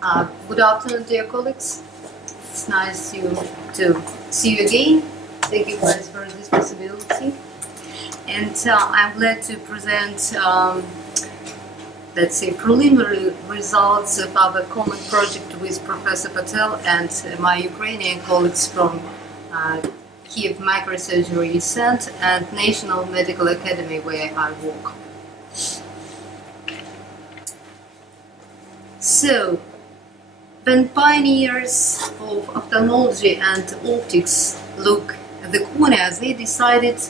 Good afternoon, dear colleagues. It's nice to see you again. Thank you guys for this possibility. And I'm glad to present, let's say, preliminary results of our common project with Professor Patel and my Ukrainian colleagues from Kiev Microsurgery Center and National Medical Academy, where I work. So, when pioneers of ophthalmology and optics look at the cornea, they decided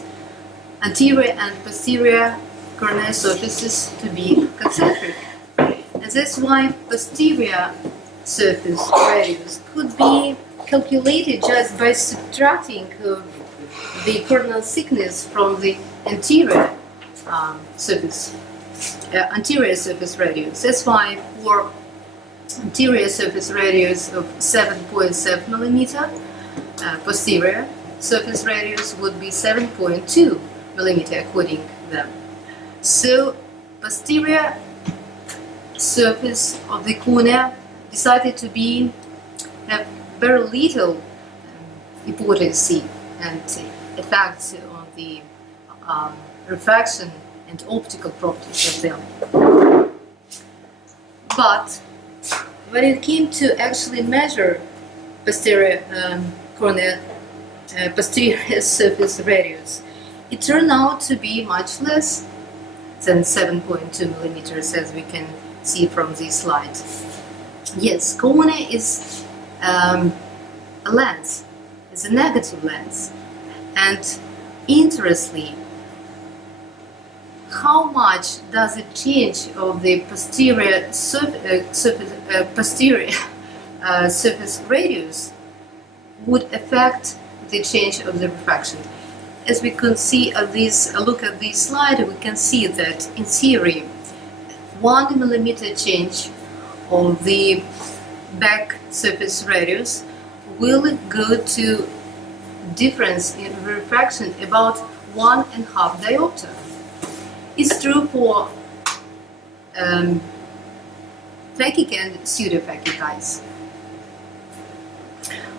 anterior and posterior corneal surfaces to be concentric. And that's why posterior surface radius could be calculated just by subtracting the corneal thickness from the anterior surface radius. That's why for anterior surface radius of 7.7 millimeter, posterior surface radius would be 7.2 millimeter according to them. So posterior surface of the cornea decided to have very little hypotency and effects on the refraction and optical properties of them. But when it came to actually measure posterior posterior surface radius, it turned out to be much less than 7.2 millimeters, as we can see from this slide. Yes, cornea is a lens, it's a negative lens, and interestingly, how much does the change of the posterior surface radius would affect the change of the refraction? As we can see at this, look at this slide, we can see that in theory, 1 millimeter change of the back surface radius will go to difference in refraction about 1.5 diopter. It's true for phakic and pseudophakic eyes.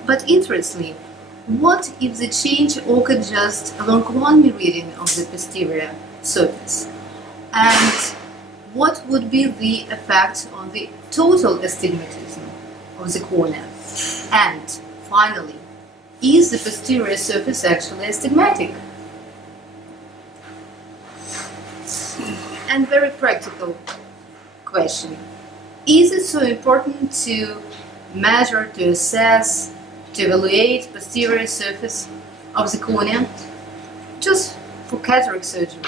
But interestingly, what if the change occurred just along one meridian of the posterior surface? And what would be the effect on the total astigmatism of the cornea? And finally, is the posterior surface actually astigmatic? And very practical question. Is it so important to measure, to assess, to evaluate posterior surface of the cornea just for cataract surgery?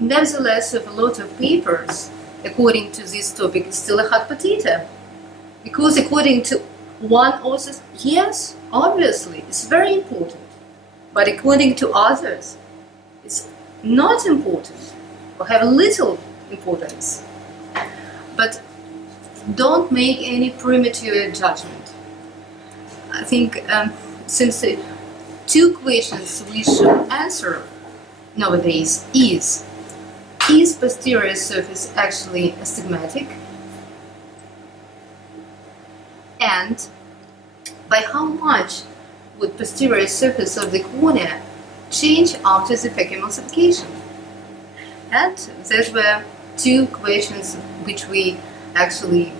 Nevertheless, of a lot of papers according to this topic, it's still a hot potato. Because according to one author, yes, obviously, it's very important. But according to others, it's not important or have little importance. But don't make any premature judgment. I think since the two questions we should answer nowadays is posterior surface actually astigmatic? And by how much would posterior surface of the cornea change after the phakic emulsification? And there were two questions which we actually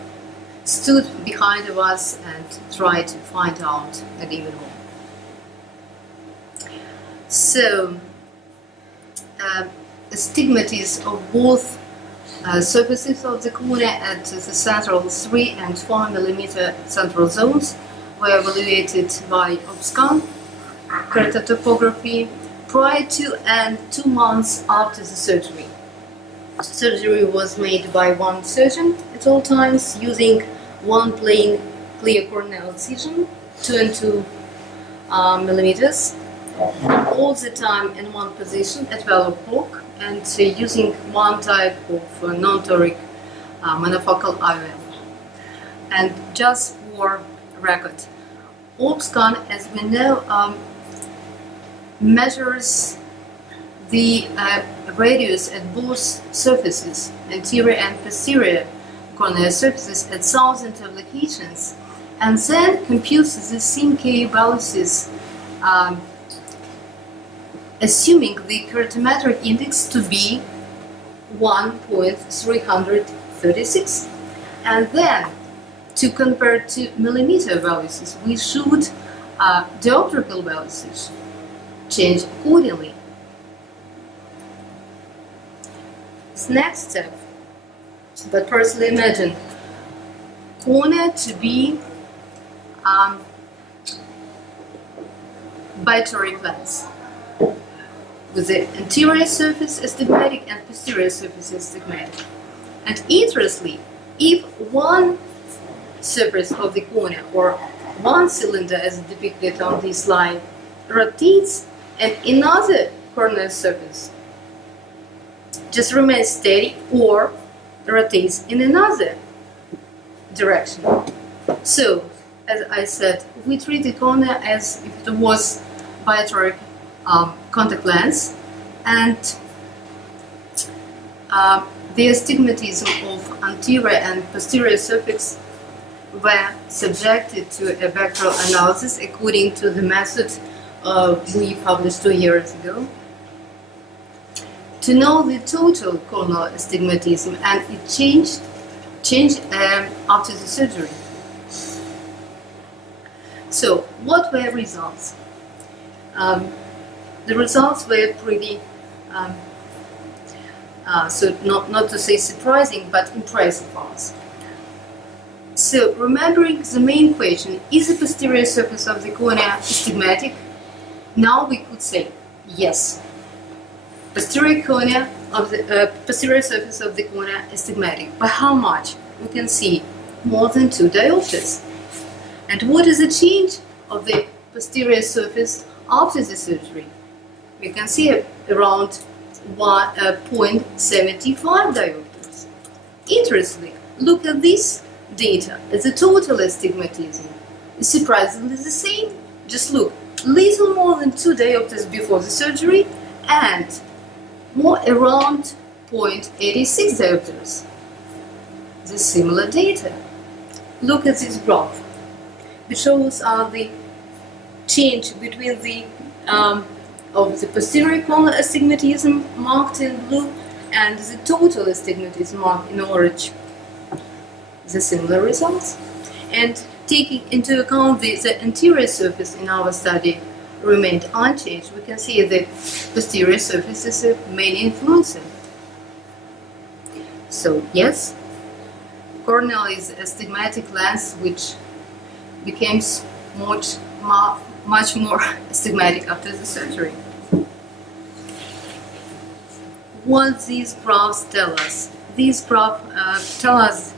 stood behind of us and tried to find out and even more. So, astigmatism of both surfaces of the cornea at the central 3 and 4 millimeter central zones were evaluated by OPSCAN keratotopography prior to and 2 months after the surgery. Surgery was made by one surgeon at all times using one plain clear corneal incision, 2 and 2 millimeters, all the time in one position at 12 o'clock, and using one type of non-toric monofocal IOL. And just for record, OPSCAN, as we know, measures the radius at both surfaces, anterior and posterior, corneal surfaces at thousands of locations, and then computes the same K values, assuming the keratometric index to be 1.336. And then, to convert to millimeter values, we should dioptrical values change accordingly. This next step, but firstly imagine cornea to be bitoric lens with the anterior surface astigmatic and posterior surface astigmatic. And interestingly, if one surface of the cornea or one cylinder as depicted on this slide rotates and another corneal surface just remains steady or rotates in another direction. So, as I said, we treat the cornea as if it was bitoric contact lens, and the astigmatism of anterior and posterior surface were subjected to a vectoral analysis according to the method we published 2 years ago. To know the total corneal astigmatism, and it changed after the surgery. So, what were results? The results were pretty, so not to say surprising, but impressive for us. So, remembering the main question, is the posterior surface of the cornea astigmatic? Now we could say yes. Posterior cornea of the posterior surface of the cornea astigmatic. By how much? We can see more than 2 diopters. And what is the change of the posterior surface after the surgery? We can see around 0.75 diopters. Interestingly, look at this data. The total astigmatism is surprisingly the same. Just look, little more than 2 diopters before the surgery and more around 0.86 diopters. The similar data. Look at this graph. It shows the change between the of the posterior corneal astigmatism marked in blue and the total astigmatism marked in orange. The similar results. And taking into account the anterior surface in our study remained unchanged, we can see that posterior surface is a main influencer. So yes, corneal is a astigmatic lens which became much more astigmatic after the surgery. What these graphs tell us? These graphs tell us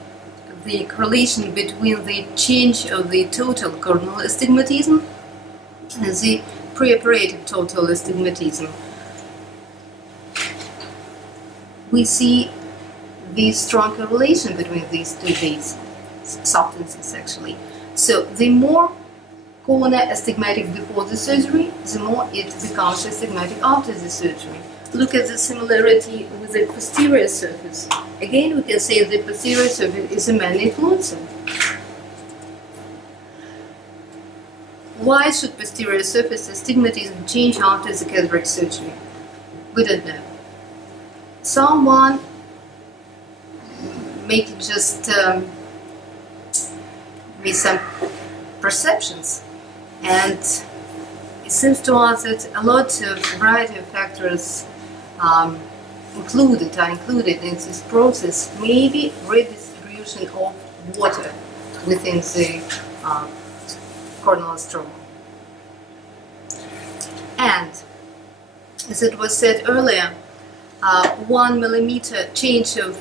the correlation between the change of the total corneal astigmatism and the preoperative total astigmatism. We see the strong correlation between these two substances actually. So the more cornea astigmatic before the surgery, the more it becomes astigmatic after the surgery. Look at the similarity with the posterior surface. Again, we can say the posterior surface is a main influencer. Why should posterior surface astigmatism change after the cataract surgery? We don't know. Someone maybe just made some perceptions, and it seems to us that a lot of variety of factors are included in this process. Maybe redistribution of water within the corneal stroma. And as it was said earlier, 1 millimeter change of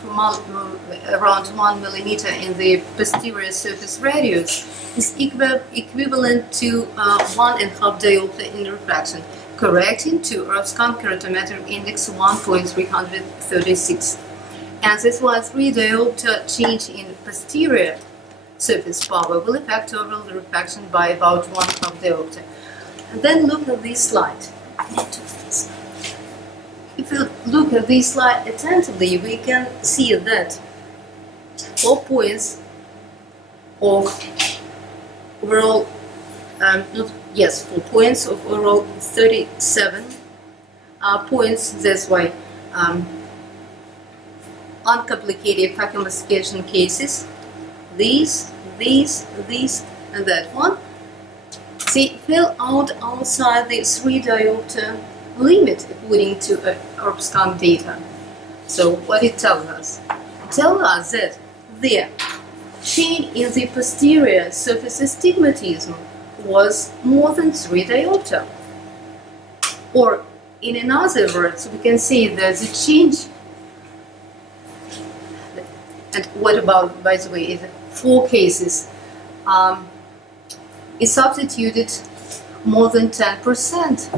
around 1 millimeter in the posterior surface radius is equivalent to 1.5 diopter in refraction, correcting to Earth-scan keratometric index 1.336. And this was 3 diopter change in posterior surface power will affect overall refraction by about 1.5 diopter. And then look at this slide. If you look at this slide attentively, we can see that 4 points of overall, 4 points of overall 37 points. That's why uncomplicated phaco mastication cases, these, and that one, they fell outside the 3 diopter limit according to ORB-scan data. So what it tells us? It tells us that the change in the posterior surface astigmatism was more than 3 diopter. Or in other words, we can say that the change, and what about, by the way, is 4 cases, is substituted more than 10%,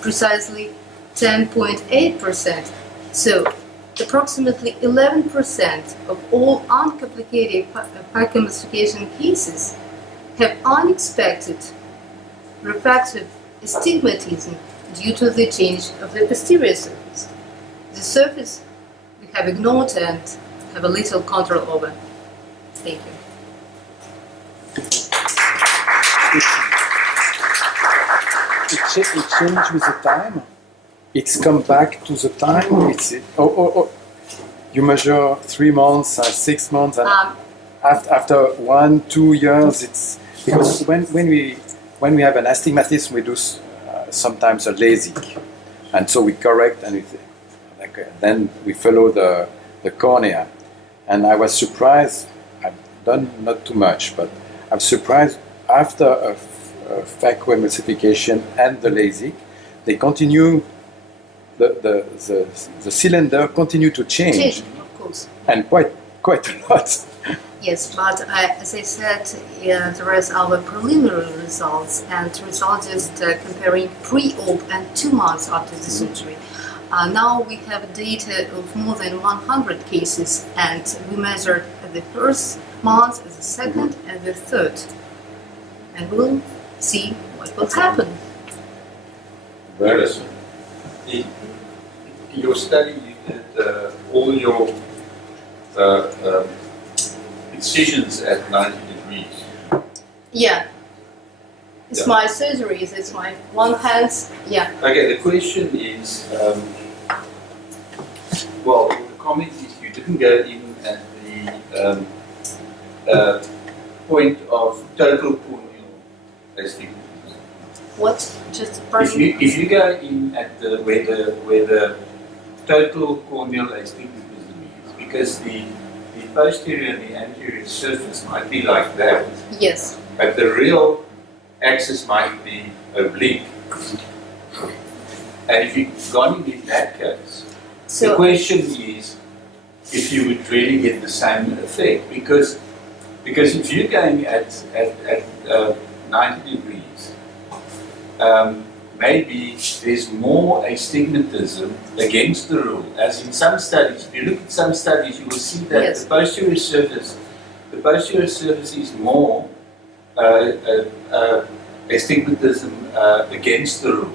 precisely 10.8%. So approximately 11% of all uncomplicated phaco mastication cases have unexpected refractive astigmatism due to the change of the posterior surface. The surface we have ignored and have a little control over. Thank you. It changed with the time. It's come back to the time. It's you measure 3 months, 6 months, and after 1-2 years, it's because when we have an astigmatism, we do sometimes a LASIK, and so we correct and then we follow the cornea. And I was surprised. I've done not too much, but I'm surprised after a phaco emulsification and the LASIK, they continue. The cylinder continue to change, of course, and quite a lot. Yes, but as I said, there is our preliminary results, and results just comparing pre-op and 2 months after the surgery. Now we have data of more than 100 cases, and we measured the first month, the second, and the third, and we'll see what will happen. Larysa, in your study, you did all your incisions at 90 degrees. Yeah. It's my surgeries, it's my one hand, yeah. Okay, the question is, well, the comment is you didn't go in at the point of total corneal astigmatism. What? Just if you go in at where the total corneal astigmatism is, because the posterior and the anterior surface might be like that. Yes. But the real axis might be oblique. And if you've gone in that case, so the question is if you would really get the same effect, because if you're going at 90 degrees, maybe there's more astigmatism against the rule. As in some studies, if you look at some studies, you will see that yes. the posterior surface is more astigmatism against the rule.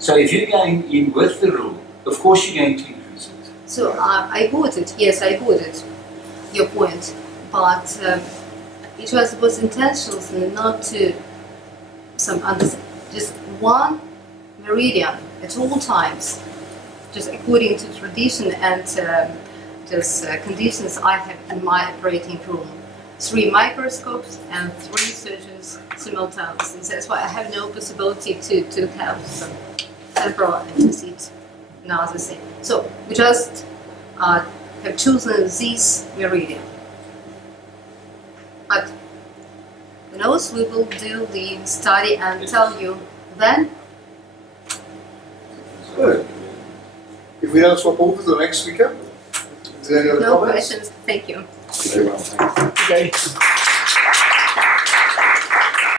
So if you're going in with the rule, of course you're going to increase it. So I got it. Yes, I got it. Your point, but it was intentional not to just one meridian at all times, just according to tradition and just conditions I have in my operating room. 3 microscopes and 3 surgeons simultaneously. That's why I have no possibility to have some temporal antecedents and other things. So we just have chosen this meridian. But who knows, we will do the study and tell you then. Good. If we now swap over to the next speaker, is there any other No comments? questions. Thank you. Very well. Okay.